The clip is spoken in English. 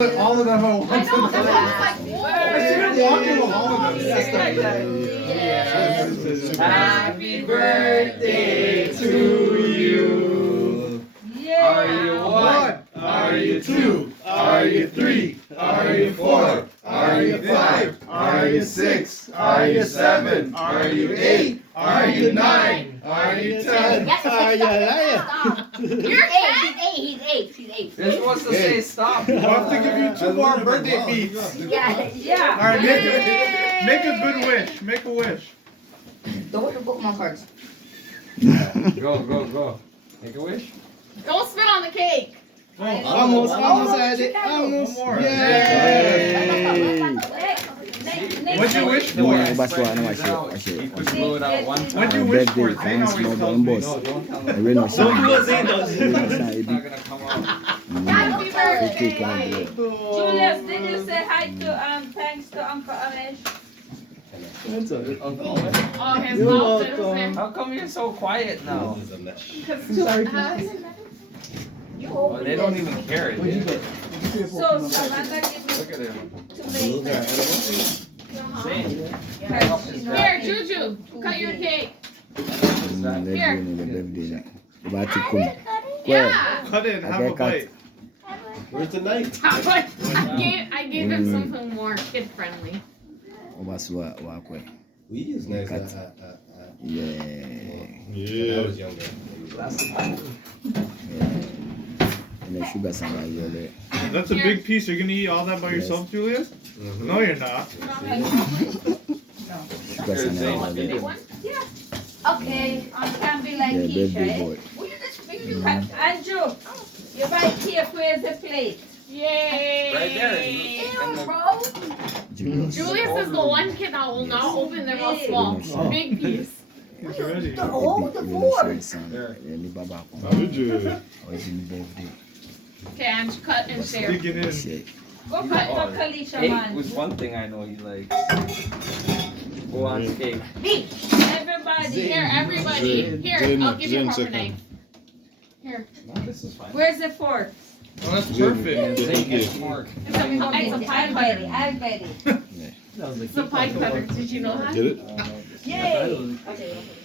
All of them at once. I know, that's why I was like, whoa. I see her walking with all of them. Happy birthday to you. Are you one? Are you two? Are you three? Are you four? Are you five? Are you six? Are you seven? Are you eight? Are you nine? Are you 10? Are you liar? You're 10? He's eight. You're supposed to say stop. We'll have to give you 2 more birthday beats. Yeah. All right, make a good wish. Make a wish. Don't want your Pokemon cards. Go. Make a wish. Don't spit on the cake. Almost had it. Almost. One more. Yay. What'd you wish for? Basta na You could blow it out one time. What'd you wish for? birthday, Zane thanks, always no tells bomb me. boss. No, don't tell I me. will not say It's it. not gonna come out. Happy birthday. Julius, did you say hi to thanks to Uncle Amish? Uncle, Oh, his You're mouth is welcome. how come you're so quiet now? Oh, they don't even care. Dude. So Samantha give me Look at him. tomatoes. Here, Juju, cut your cake. Bati kun. Yeah. Cut it and have a Okay, cut. bite. Where's the knife? I gave him something more kid friendly. Obaswa wakwe. We use knives Cut. Yeah. when I was younger. And the sugar samba yole. That's a big piece. You're gonna eat all that by yourself, Julius? No, you're not. Sugar samba yole. Okay, can be like Yeah, Keisha, baby eh? boy. Andrew, you buy cake, where's the plate? Yay. Right there. Julius. Julius is the one kid that will not open their mouth small. Big piece. He's ready. There. Okay, and cut and share. Dig it in. Go cut for Kalisha, Cake man. was one thing I know you like. Go on cake. Everybody. Here, everybody. Here, I'll give you a proper knife. Here. No, this is fine. Where's the fork? Oh, that's perfect. Zane gets more. It's a pie cutter. I'm ready. It's a pie cutter. Did you know that? Get it? Yay!